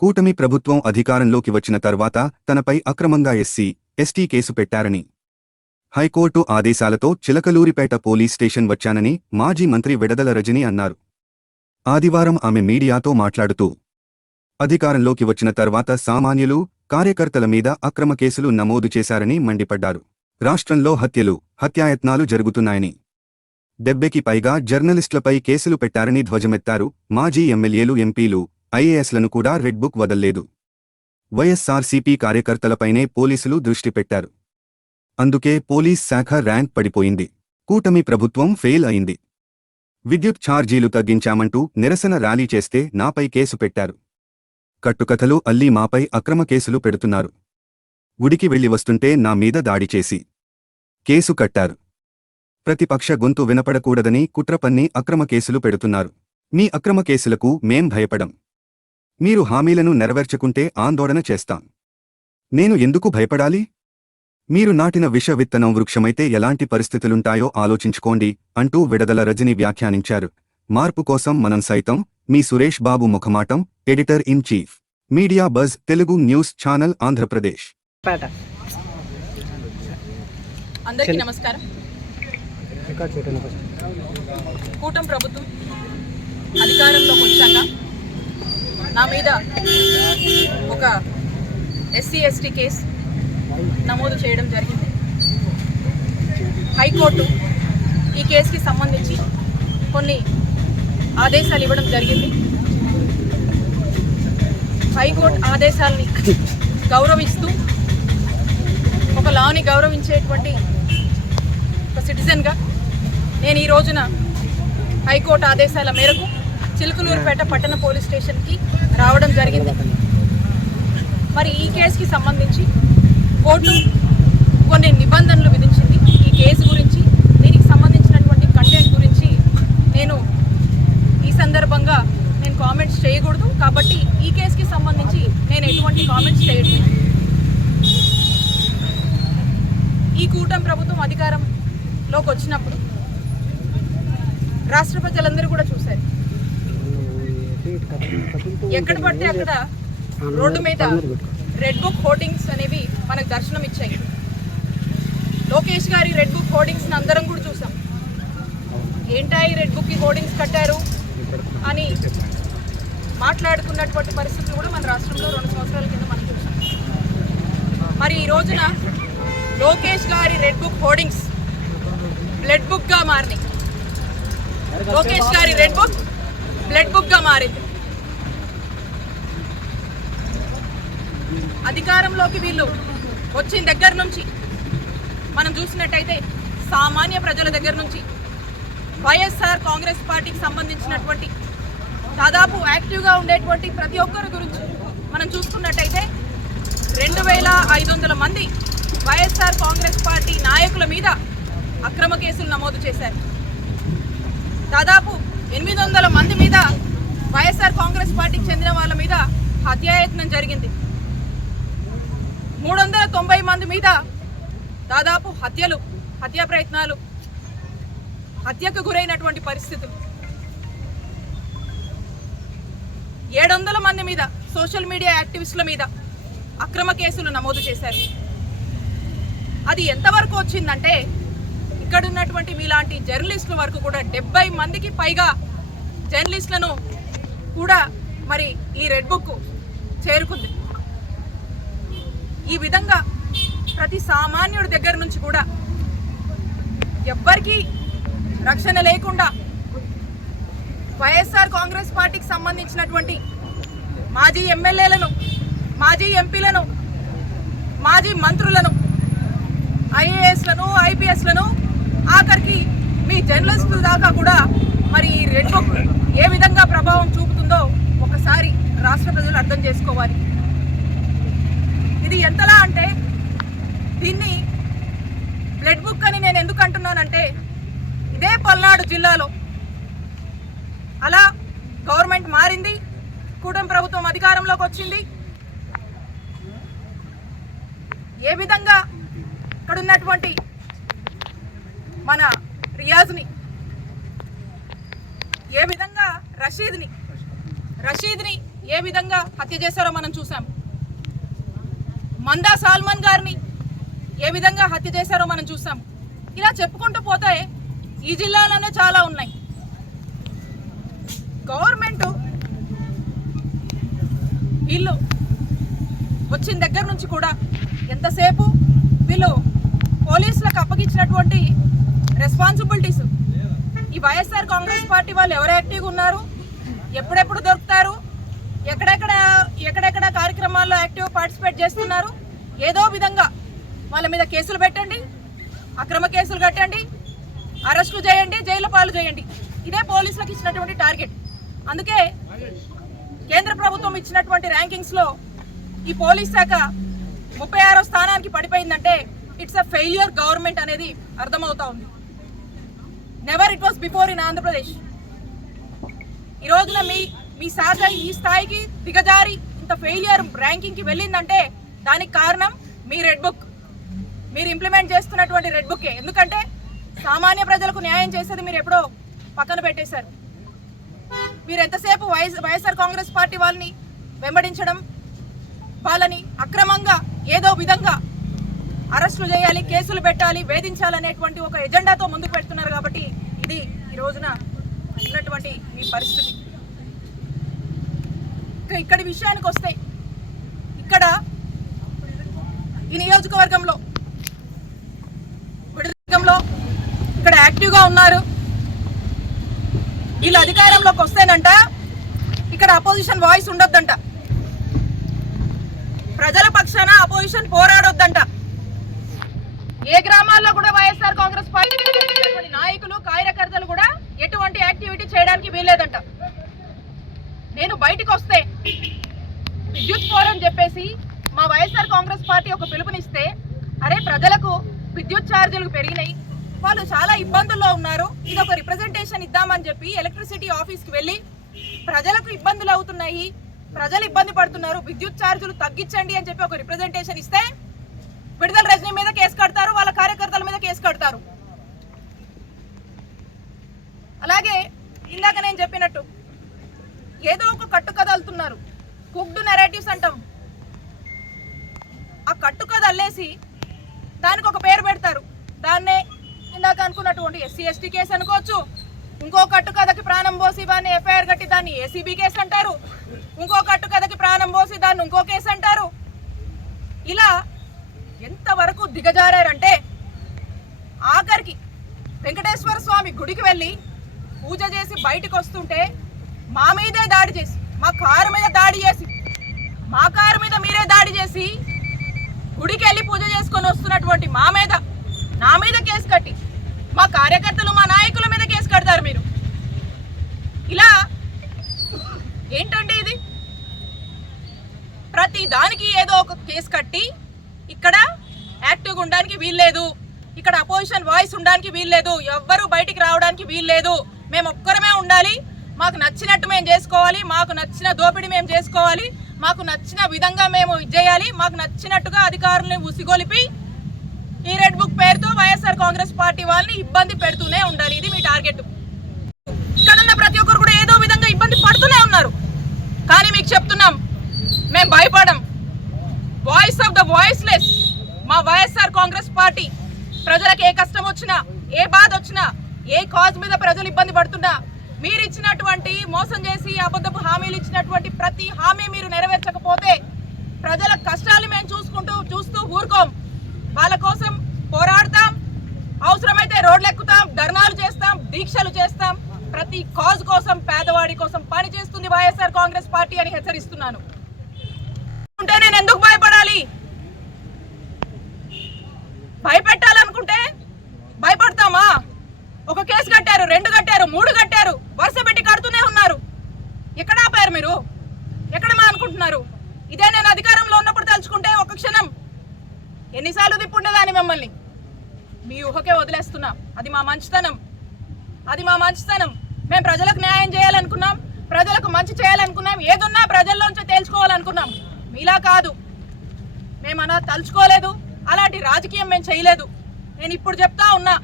కూటమి ప్రభుత్వం అధికారంలోకి వచ్చిన తర్వాత తనపై అక్రమంగా ఎస్సీ/ఎస్టీ కేసు పెట్టారని, హైకోర్టు ఆదేశాలతో చిలకలూరిపేట పోలీస్ స్టేషన్ వచ్చానని మాజీ మంత్రి విడదల రజని అన్నారు. ఆదివారం ఆమె మీడియాతో మాట్లాడుతూ, అధికారంలోకి వచ్చిన తర్వాత సామాన్యులు, కార్యకర్తల మీద అక్రమ కేసులు నమోదు చేశారని మండిపడ్డారు. రాష్ట్రంలో హత్యాయత్నాలు జరుగుతున్నాయని, 70కి పైగా జర్నలిస్టులపై కేసులు పెట్టారని ధ్వజమెత్తారు. మాజీ ఎమ్మెల్యేలు, ఎంపీలు, ఐఏఎస్లను కూడా రెడ్ బుక్ వదల్లేదు. వైఎస్సార్సీపీ కార్యకర్తలపైనే పోలీసులు దృష్టి పెట్టారు. అందుకే పోలీస్ శాఖ ర్యాంక్ పడిపోయింది. కూటమి ప్రభుత్వం ఫెయిల్ అయింది. విద్యుత్ ఛార్జీలు తగ్గించామంటూ నిరసన ర్యాలీ చేస్తే నాపై కేసు పెట్టారు. కట్టుకథలు అల్లి మాపై అక్రమ కేసులు పెడుతున్నారు. గుడికి వెళ్లి వస్తుంటే నా మీద దాడి చేసి కేసు కట్టారు. ప్రతిపక్ష గొంతు వినపడకూడదని కుట్ర పన్ని అక్రమ కేసులు పెడుతున్నారు. మీ అక్రమ కేసులకు మేం భయపడం. మీరు హామీలను నెరవేర్చకుంటే ఆందోళన చేస్తాం. నేను ఎందుకు భయపడాలి? మీరు నాటిన విష విత్తనం వృక్షమైతే ఎలాంటి పరిస్థితులుంటాయో ఆలోచించుకోండి అంటూ విడదల రజని వ్యాఖ్యానించారు. మార్పు కోసం మనం సైతం, మీ Suresh Babu ముఖమాటం, editor in chief, media buzz Telugu news channel, Andhra Pradesh. అందరికీ నమస్కారం. కూటమి ప్రభుత్వం అధికారంలోకి వచ్చాక నా మీద ఒక ఎస్సీ/ఎస్టీ కేసు నమోదు చేయడం జరిగింది. హైకోర్టు ఈ కేసుకి సంబంధించి కొన్ని ఆదేశాలు ఇవ్వడం జరిగింది. హైకోర్టు ఆదేశాలని గౌరవిస్తూ, ఒక లాని గౌరవించేటువంటి ఒక సిటిజన్గా నేను ఈ రోజున హైకోర్టు ఆదేశాల మేరకు చిలకలూరిపేట పట్టణ పోలీస్ స్టేషన్కి రావడం జరిగింది. మరి ఈ కేసుకి సంబంధించి కోర్టు కొన్ని నిబంధనలు విధించింది. ఈ కేసు గురించి, దీనికి సంబంధించినటువంటి కంటెంట్ గురించి నేను ఈ సందర్భంగా కామెంట్స్ చేయకూడదు. కాబట్టి ఈ కేసుకి సంబంధించి నేను ఎటువంటి కామెంట్స్ చేయట్లేదు. ఈ కూటమి ప్రభుత్వం అధికారంలోకి వచ్చినప్పుడు రాష్ట్ర ప్రజలందరూ కూడా చూశారు. ఎక్కడ పడితే అక్కడ రోడ్డు మీద రెడ్ బుక్ హోర్డింగ్స్ అనేవి మనకు దర్శనం ఇచ్చాయి. లోకేష్ గారి రెడ్ బుక్ హోర్డింగ్స్ని అందరం కూడా చూసాం. ఏంటా ఈ రెడ్ బుక్కి హోర్డింగ్స్ కట్టారు అని మాట్లాడుకున్నటువంటి పరిస్థితులు కూడా మన రాష్ట్రంలో 2 సంవత్సరాల కింద మనం చూసాం. మరి ఈ రోజున లోకేష్ గారి రెడ్ బుక్ హోర్డింగ్స్ బ్లడ్ బుక్గా మారినాయి. లోకేష్ గారి రెడ్ బుక్ బ్లడ్ బుక్గా మారింది. అధికారంలోకి వీళ్ళు వచ్చిన దగ్గర నుంచి మనం చూసినట్టయితే సామాన్య ప్రజల దగ్గర నుంచి వైఎస్ఆర్ కాంగ్రెస్ పార్టీకి సంబంధించినటువంటి దాదాపు యాక్టివ్గా ఉండేటువంటి ప్రతి ఒక్కరి గురించి మనం చూసుకున్నట్టయితే 2500 మంది వైఎస్ఆర్ కాంగ్రెస్ పార్టీ నాయకుల మీద అక్రమ కేసులు నమోదు చేశారు. దాదాపు 800 మంది మీద వైఎస్ఆర్ కాంగ్రెస్ పార్టీకి చెందిన వాళ్ళ మీద హత్యాయత్నం జరిగింది. 390 మంది మీద దాదాపు హత్యా ప్రయత్నాలు, హత్యకు గురైనటువంటి పరిస్థితులు. 700 మంది మీద, సోషల్ మీడియా యాక్టివిస్టుల మీద అక్రమ కేసులు నమోదు చేశారు. అది ఎంతవరకు వచ్చిందంటే, ఇక్కడ ఉన్నటువంటి మీలాంటి జర్నలిస్టుల వరకు కూడా 70 మందికి పైగా జర్నలిస్టులను కూడా మరి ఈ రెడ్ బుక్ చేరుకుంది. ఈ విధంగా ప్రతి సామాన్యుడి దగ్గర నుంచి కూడా ఎవ్వరికీ రక్షణ లేకుండా వైఎస్ఆర్ కాంగ్రెస్ పార్టీకి సంబంధించినటువంటి మాజీ ఎమ్మెల్యేలను, మాజీ ఎంపీలను, మాజీ మంత్రులను, ఐఏఎస్లను, ఐపీఎస్లను, ఆఖరికి మీ జర్నలిస్టుల దాకా కూడా మరి ఈ రెడ్ బుక్ ఏ విధంగా ప్రభావం చూపుతుందో ఒకసారి రాష్ట్ర ప్రజలు అర్థం చేసుకోవాలి. ఇది ఎంతలా అంటే, దీన్ని బ్లడ్ బుక్ అని నేను ఎందుకు అంటున్నానంటే, ఇదే పల్నాడు జిల్లాలో అలా గవర్నమెంట్ మారింది, కూటమి ప్రభుత్వం అధికారంలోకి వచ్చింది. ఏ విధంగా ఇక్కడ ఉన్నటువంటి మన రియాజ్ని, ఏ విధంగా రషీద్ని ఏ విధంగా హత్య చేశారో మనం చూసాం. మందా సాల్మన్ గారిని ఏ విధంగా హత్య చేశారో మనం చూసాం. ఇలా చెప్పుకుంటూ పోతే ఈ జిల్లాలోనే చాలా ఉన్నాయి. గవర్నమెంట్ వీళ్ళు వచ్చిన దగ్గర నుంచి కూడా ఎంతసేపు వీళ్ళు పోలీసులకు అప్పగించినటువంటి రెస్పాన్సిబిలిటీస్, ఈ వైఎస్ఆర్ కాంగ్రెస్ పార్టీ వాళ్ళు ఎవరు యాక్టివ్గా ఉన్నారు, ఎప్పుడెప్పుడు దొరుకుతారు, ఎక్కడెక్కడ కార్యక్రమాల్లో యాక్టివ్ పార్టిసిపేట్ చేస్తున్నారు, ఏదో విధంగా వాళ్ళ మీద కేసులు పెట్టండి, అక్రమ కేసులు కట్టండి, అరెస్టులు చేయండి, జైలు పాలు చేయండి. ఇదే పోలీసులకు ఇచ్చినటువంటి టార్గెట్. అందుకే కేంద్ర ప్రభుత్వం ఇచ్చినటువంటి ర్యాంకింగ్స్లో ఈ పోలీస్ శాఖ 36వ స్థానానికి పడిపోయిందంటే ఇట్స్ అ ఫెయిల్యూర్ గవర్నమెంట్ అనేది అర్థమవుతా ఉంది. Never it was before in Andhra Pradesh. ఈ రోజున మీ శాఖ ఈ స్థాయికి దిగజారి ఇంత ఫెయిల్యూర్ ర్యాంకింగ్కి వెళ్ళిందంటే దానికి కారణం మీ రెడ్ బుక్, మీరు ఇంప్లిమెంట్ చేస్తున్నటువంటి రెడ్ బుక్కే. ఎందుకంటే సామాన్య ప్రజలకు న్యాయం చేసేది మీరు ఎప్పుడో పక్కన పెట్టేశారు. మీరు ఎంతసేపు వైఎస్ఆర్ కాంగ్రెస్ పార్టీ వాళ్ళని వెంబడించడం, వాళ్ళని అక్రమంగా ఏదో విధంగా అరెస్టులు చేయాలి, కేసులు పెట్టాలి, వేధించాలనేటువంటి ఒక ఎజెండాతో ముందుకు పెడుతున్నారు. కాబట్టి ఇది ఈ రోజున ఉన్నటువంటి మీ పరిస్థితి. ఇక్కడి విషయానికి వస్తే, ఇక్కడ ఈ నియోజకవర్గంలో ఇక్కడ యాక్టివ్గా ఉన్నారు. వీళ్ళు అధికారంలోకి వస్తేనంట ఇక్కడ అపోజిషన్ వాయిస్ ఉండొద్దంట, ప్రజల పక్షాన అపోజిషన్ పోరాడొద్దంట. ఏ గ్రామాల్లో కూడా వైఎస్ఆర్ కాంగ్రెస్ పార్టీ నాయకులు కార్యకర్తలు కూడా ఎటువంటి యాక్టివిటీ చేయడానికి వీల్లేదంట. నేను బయటికి వస్తే విద్యుత్ ఫోరం చెప్పేసి మా వైఎస్ఆర్ కాంగ్రెస్ పార్టీ ఒక పిలుపునిస్తే, అరే ప్రజలకు విద్యుత్ ఛార్జీలు పెరిగినాయి, వాళ్ళు చాలా ఇబ్బందుల్లో ఉన్నారు, ఇది ఒక రిప్రజెంటేషన్ ఇద్దామని చెప్పి ఎలక్ట్రిసిటీ ఆఫీస్కి వెళ్ళి ప్రజలకు ఇబ్బందులు అవుతున్నాయి, ప్రజలు ఇబ్బంది పడుతున్నారు, విద్యుత్ ఛార్జీలు తగ్గించండి అని చెప్పి ఒక రిప్రజెంటేషన్ ఇస్తే విడుదల రజనీ మీద కేసు కడతారు, వాళ్ళ కార్యకర్తల మీద కేసు కడతారు. అలాగే ఇందాక నేను చెప్పినట్టు ఏదో ఒక కట్టుకథ అల్లుతున్నారు, కుక్డ్ నెరేటివ్స్ అంటాం. ఆ కట్టుకథ అల్లేసి దానికి ఒక పేరు పెడతారు. దాన్నే ఇందాక అనుకున్నటువంటి ఎస్సీ ఎస్టీ కేసు అనుకోవచ్చు, ఇంకో కట్టుకథకి ప్రాణం పోసి దాన్ని ఎఫ్ఐఆర్ కట్టి దాన్ని ఏసీబీ కేసు అంటారు, ఇంకో కట్టుకథకి ప్రాణం పోసి దాన్ని ఇంకో కేసు అంటారు. ఇలా ఎంతవరకు దిగజారంటే ఆఖరికి వెంకటేశ్వర స్వామి గుడికి వెళ్ళి పూజ చేసి బయటకు వస్తుంటే మా మీదే దాడి చేసి, మా కారు మీద దాడి చేసి, మా కారు మీద మీరే దాడి చేసి గుడికి వెళ్ళి పూజ చేసుకొని వస్తున్నటువంటి మా మీద, నా మీద కేసు కట్టి మా కార్యకర్తలు మా నాయకుల మీద కేసు కడతారు మీరు. ఇలా ఏంటంటే ఇది ప్రతి దానికి ఏదో ఒక కేసు కట్టి ఇక్కడ యాక్టివ్గా ఉండడానికి వీల్లేదు, ఇక్కడ అపోజిషన్ వాయిస్ ఉండడానికి వీల్లేదు, ఎవ్వరూ బయటికి రావడానికి వీల్లేదు, మేము ఒక్కరమే ఉండాలి, మాకు నచ్చినట్టు మేము చేసుకోవాలి, మాకు నచ్చిన దోపిడీ మేము చేసుకోవాలి, మాకు నచ్చిన విధంగా మేము చేయాలి, మాకు నచ్చినట్టుగా అధికారులను ఉసిగొలిపి ఈ రెడ్ బుక్ పేరుతో వైఎస్ఆర్ కాంగ్రెస్ పార్టీ వాళ్ళని ఇబ్బంది పెడుతూనే ఉండాలి. ఇది మీ టార్గెట్. ఇక్కడున్న ప్రతి ఒక్కరు కూడా ఏదో విధంగా ఇబ్బంది పడుతూనే ఉన్నారు. కానీ మీకు చెప్తున్నాం, మేము భయపడం. వాయిస్ ఆఫ్ ద వాయిస్లెస్ మా వైఎస్ఆర్ కాంగ్రెస్ పార్టీ. ప్రజలకు ఏ కష్టం వచ్చినా, ఏ బాధ వచ్చినా, ఏ కాజ్ మీద ప్రజలు ఇబ్బంది పడుతున్నా, మీరు ఇచ్చినటువంటి మోసం చేసి అబద్ధపు హామీలు ఇచ్చినటువంటి ప్రతి హామీ మీరు నెరవేర్చకపోతే ప్రజల కష్టాలు మేము చూస్తూ ఊరుకోం. వాళ్ళ కోసం పోరాడతాం, అవసరమైతే రోడ్లు ఎక్కుతాం, ధర్నాలు చేస్తాం, దీక్షలు చేస్తాం. ప్రతి కాజ్ కోసం, పేదవాడి కోసం పని చేస్తుంది వైఎస్ఆర్ కాంగ్రెస్ పార్టీ అని హెచ్చరిస్తున్నాను. ఉంటే నేను ఎందుకు భయపడాలి? భయపెట్టాలనుకుంటే భయపడతామా? ఒక కేసు కట్టారు, 2 కట్టారు, 3 కట్టారు, వరుస పెట్టి కడుతూనే ఉన్నారు. ఎక్కడ ఆపారు మీరు? ఎక్కడ మా అనుకుంటున్నారు? ఇదే నేను అధికారంలో ఉన్నప్పుడు తలుచుకుంటే ఒక క్షణం ఎన్నిసార్లు తిప్పుండేదాన్ని మిమ్మల్ని. మీ ఊహకే వదిలేస్తున్నాం. అది మా మంచితనం, అది మా మంచితనం. మేము ప్రజలకు న్యాయం చేయాలనుకున్నాం, ప్రజలకు మంచి చేయాలనుకున్నాం, ఏదున్నా ప్రజల్లోంచి తేల్చుకోవాలనుకున్నాం. మీలా కాదు, మేము అలా తలుచుకోలేదు, అలాంటి రాజకీయం మేము చేయలేదు. నేను ఇప్పుడు చెప్తా ఉన్నా,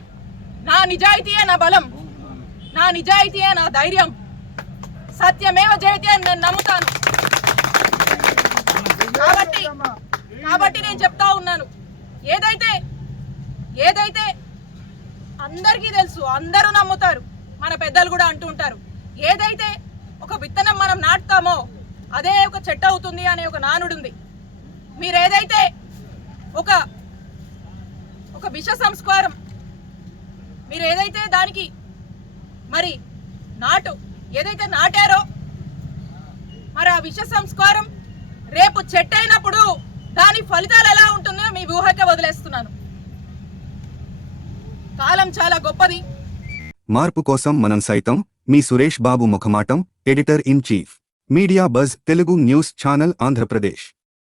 నా నిజాయితీయే నా బలం, నా నిజాయితీయే నా ధైర్యం, సత్యమేవ జయతే అని నేను నమ్ముతాను. కాబట్టి నేను చెప్తా ఉన్నాను, ఏదైతే అందరికీ తెలుసు, అందరూ నమ్ముతారు, మన పెద్దలు కూడా అంటూ ఉంటారు, ఏదైతే ఒక విత్తనం మనం నాటుతామో అదే ఒక చెట్టు అవుతుంది అనే ఒక నానుడుంది. మీరు ఏదైతే ఒక విష సంస్కారం, మీరు ఏదైతే దానికి మరి ఏదైతే నాటారో మరి ఆ విష సంస్కారం రేపు చెట్టు అయినప్పుడు దాని ఫలితాలు ఎలా ఉంటుందో మీ ఊహకే వదిలేస్తున్నాను. కాలం చాలా గొప్పది. మార్పు కోసం మనం సైతం. మీ Suresh Babu ముఖమాటం, editor in chief, media buzz Telugu news channel, Andhra Pradesh.